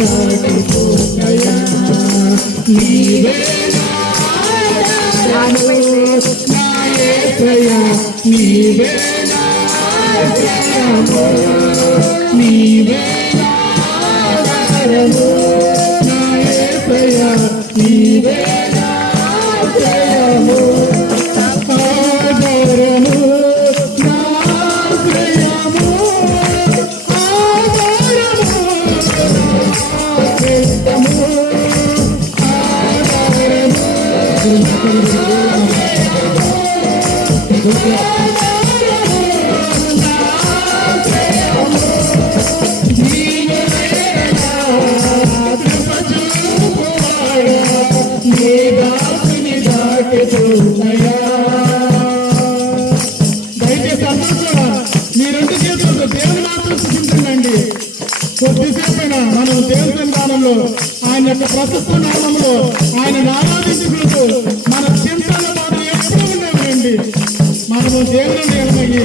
దాటిపోతాయా నీవే నా యేసయ్యా నీవే నా జయము నీవే నా ఆధారము నా యేసయ్యా నీవే నా జయము ఆధారము నా జయము ఆధారము ఆశ్రయము దయచేసి అందరూ కూడా మీ రెండు చేతులతో దేవుని మాత్రం సూచించండి. కొద్దిసేపైనా మనం దేవుని సంతానంలో ఆయన యొక్క ప్రశస్త నామంలో ఆయన ఆరాధించుకుంటూ మన చింతల బాధ ఎప్పుడూ ఉండేవండి. మనము దేవుని నిలమయ్యి